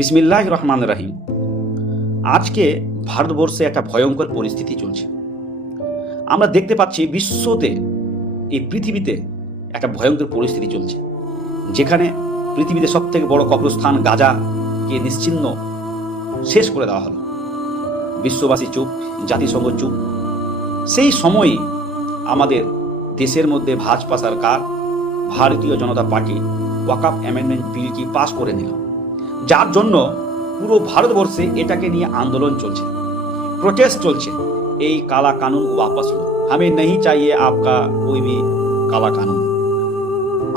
বিসমিল্লাহির রহমানির রহিম। আজকে ভারতবর্ষে একটা ভয়ঙ্কর পরিস্থিতি চলছে। আমরা দেখতে পাচ্ছি বিশ্বতে, এই পৃথিবীতে একটা ভয়ঙ্কর পরিস্থিতি চলছে, যেখানে পৃথিবীতে সবথেকে বড় কবরস্থান গাজাকে নিশ্চিহ্ন শেষ করে দেওয়া হলো। বিশ্ববাসী চুপ, জাতিসংঘ চুপ। সেই সময়ই আমাদের দেশের মধ্যে ভাজপা সরকার, ভারতীয় জনতা পার্টি ওয়াকফ অ্যামেন্ডমেন্ট বিলটি পাস করে নিল, যার জন্য পুরো ভারতবর্ষে এটাকে নিয়ে আন্দোলন চলছে, প্রোটেস্ট চলছে। এই কালা কানুন ওয়াপস লো, আমি नहीं चाहिए आपका कोई भी কালা কানুন।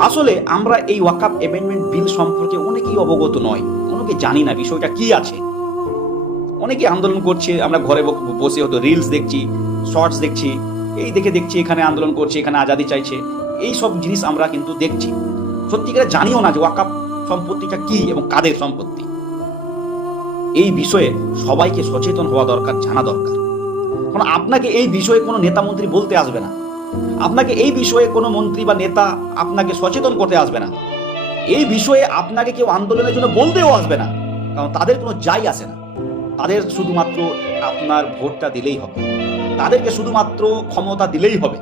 আসলে আমরা এই ওয়াকফ অ্যামেন্ডমেন্ট বিল সম্পর্কে অনেকেই অবগত নয়, অনেকে জানি না বিষয়টা কি আছে। অনেকে আন্দোলন করছে, আমরা ঘরে বসে হয়তো রিলস দেখছি, শর্টস দেখছি, এই দেখছি এখানে আন্দোলন করছে, এখানে আজাদি চাইছে, এই সব জিনিস আমরা কিন্তু দেখছি। সত্যিকারে জানিও না যে ওয়াকফ সম্পত্তিটা কি এবং কাদের সম্পত্তি। এই বিষয়ে সবাইকে সচেতন হওয়া দরকার, জানা দরকার। কারণ আপনাকে এই বিষয়ে কোনো নেতা মন্ত্রী বলতে আসবে না, আপনাকে এই বিষয়ে কোনো মন্ত্রী বা নেতা আপনাকে সচেতন করতে আসবে না, এই বিষয়ে আপনাকে কেউ আন্দোলনের জন্য বলতেও আসবে না। কারণ তাদের কোনো যাই আসে না, তাদের শুধুমাত্র আপনার ভোটটা দিলেই হবে, তাদেরকে শুধুমাত্র ক্ষমতা দিলেই হবে,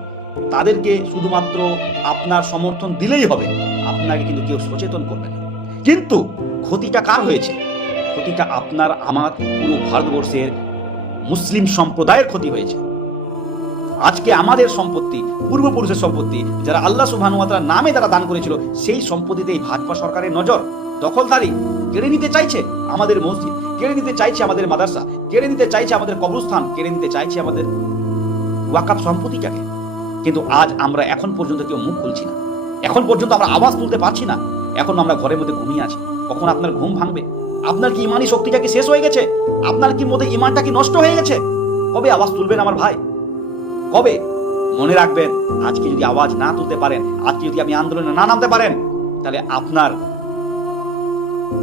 তাদেরকে শুধুমাত্র আপনার সমর্থন দিলেই হবে। আপনাকে কিন্তু কেউ সচেতন করবে না। কিন্তু ক্ষতিটা কার হয়েছে? ক্ষতিটা আপনার, আমার, পুরো ভারতবর্ষের মুসলিম সম্প্রদায়ের ক্ষতি হয়েছে। আজকে আমাদের সম্পত্তি, পূর্বপুরুষের সম্পত্তি, যারা আল্লাহ সুবহানাহু ওয়া তাআলার নামে যারা দান করেছিল, সেই সম্পত্তিতে এই ভাজপা সরকারের নজর, দখলদারি, কেড়ে নিতে চাইছে আমাদের মসজিদ, কেড়ে নিতে চাইছে আমাদের মাদ্রাসা, কেড়ে নিতে চাইছে আমাদের কবরস্থান, কেড়ে নিতে চাইছে আমাদের ওয়াকফ সম্পত্তিটাকে। কিন্তু আজ আমরা এখন পর্যন্ত কেউ মুখ খুলছি না, এখন পর্যন্ত আমরা আওয়াজ তুলতে পারছি না। এখন আমরা ঘরের মধ্যে ঘুমিয়ে আছি। কখন আপনার ঘুম ভাঙবে? আপনার কি ইমানি শক্তিটা কি শেষ হয়ে গেছে? আপনার কি মধ্যে ইমানটা কি নষ্ট হয়ে গেছে? কবে আওয়াজ তুলবেন আমার ভাই? কবে? মনে রাখবেন, আজকে যদি আওয়াজ না তুলতে পারেন, আজকে যদি আপনি আন্দোলনে না নামতে পারেন, তাহলে আপনার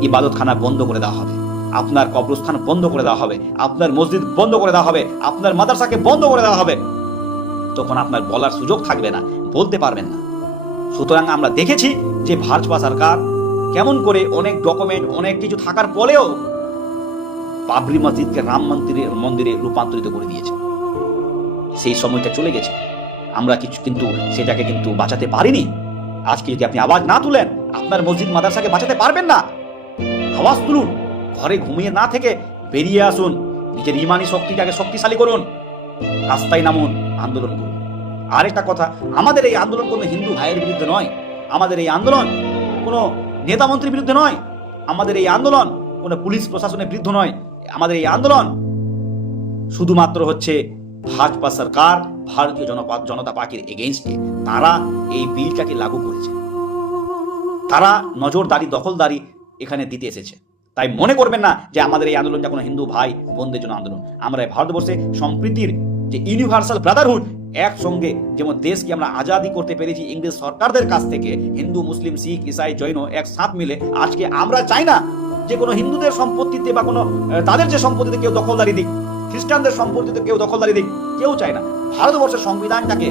ইবাদতখানা বন্ধ করে দেওয়া হবে, আপনার কবরস্থান বন্ধ করে দেওয়া হবে, আপনার মসজিদ বন্ধ করে দেওয়া হবে, আপনার মাদ্রাসাকে বন্ধ করে দেওয়া হবে। তখন আপনার বলার সুযোগ থাকবে না, বলতে পারবেন না। সুতরাং আমরা দেখেছি যে ভাজপা সরকার কেমন করে অনেক ডকুমেন্ট, অনেক কিছু থাকার পরেও বাবরি মসজিদকে রাম মন্দিরে রূপান্তরিত করে দিয়েছে। সেই সময়টা চলে গেছে, আমরা কিন্তু সেটাকে কিন্তু বাঁচাতে পারিনি। আজকে যদি আপনি আওয়াজ না তুলেন, আপনার মসজিদ মাদ্রাসাকে বাঁচাতে পারবেন না। আওয়াজ তুলুন, ঘরে ঘুমিয়ে না থেকে বেরিয়ে আসুন, নিজের ইমানি শক্তিটাকে শক্তিশালী করুন, রাস্তায় নামুন, আন্দোলন করুন। আরেকটা কথা, আমাদের এই আন্দোলন কোনো হিন্দু ভাইয়ের বিরুদ্ধে নয়, আমাদের এই আন্দোলন কোনো নেতা মন্ত্রীর বিরুদ্ধে নয়, আমাদের এই আন্দোলন কোনো পুলিশ প্রশাসনের বিরুদ্ধে নয়। আমাদের এই আন্দোলন শুধুমাত্র হচ্ছে ভাজপা সরকার, ভারতীয় জনতা পার্টির এগেইনস্টে। তারা এই বিলটাকে লাগু করেছে, তারা নজরদারি, দখলদারি এখানে দিতে এসেছে। তাই মনে করবেন না যে আমাদের এই আন্দোলনটা কোনো হিন্দু ভাই বোনদের জন্য আন্দোলন। আমরা ভারতবর্ষে সম্প্রীতির যে ইউনিভার্সাল ব্রাদারহুড, একসঙ্গে যেমন দেশকে আমরা আজাদি করতে পেরেছি ইংরেজ সরকারদের কাছ থেকে, হিন্দু, মুসলিম, শিখ, ইসাই, জৈন একসাথ মিলে, আজকে আমরা চাই না যে কোনো হিন্দুদের সম্পত্তিতে বা কোনো তাদের যে সম্পত্তিতে কেউ দখলদারি দিক, খ্রিস্টানদের সম্পত্তিতে কেউ দখলদারি দিক, কেউ চায় না। ভারতবর্ষের সংবিধানটাকে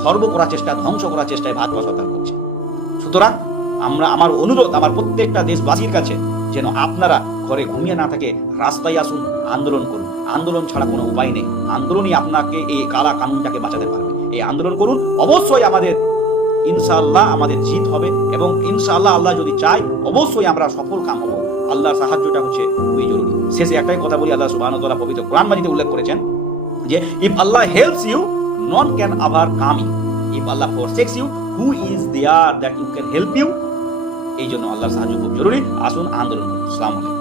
খর্ব করার চেষ্টা, ধ্বংস করার চেষ্টায় ভাজপা সরকার করছে। সুতরাং আমার অনুরোধ আমার প্রত্যেকটা দেশবাসীর কাছে, যেন আপনারা ঘরে ঘুমিয়ে না থাকে, রাস্তায় আসুন, আন্দোলন করুন। আন্দোলন ছাড়া কোনো উপায় নেই, আন্দোলনই আপনাকে এই কালা কানুনটাকে বাঁচাতে পারবে। এই আন্দোলন করুন, অবশ্যই আমাদের ইনশাআল্লাহ আমাদের জিত হবে, এবং ইনশাআল্লাহ আল্লাহ যদি চায় অবশ্যই আমরা সফল কাম হব। আল্লাহর সাহায্যটা হচ্ছে খুবই জরুরি। শেষে একটাই কথা বলি, আল্লাহ সুবহানাহু ওয়া তাআলা পবিত্র কোরআন মাজিদে উল্লেখ করেছেন যে if Allah helps you none can overcome you, if Allah forsakes you who is there that you can help you. এই জন্য আল্লাহর সাহায্য খুব জরুরি। আসুন আন্দোলন করুন। আসসালামু আলাইকুম।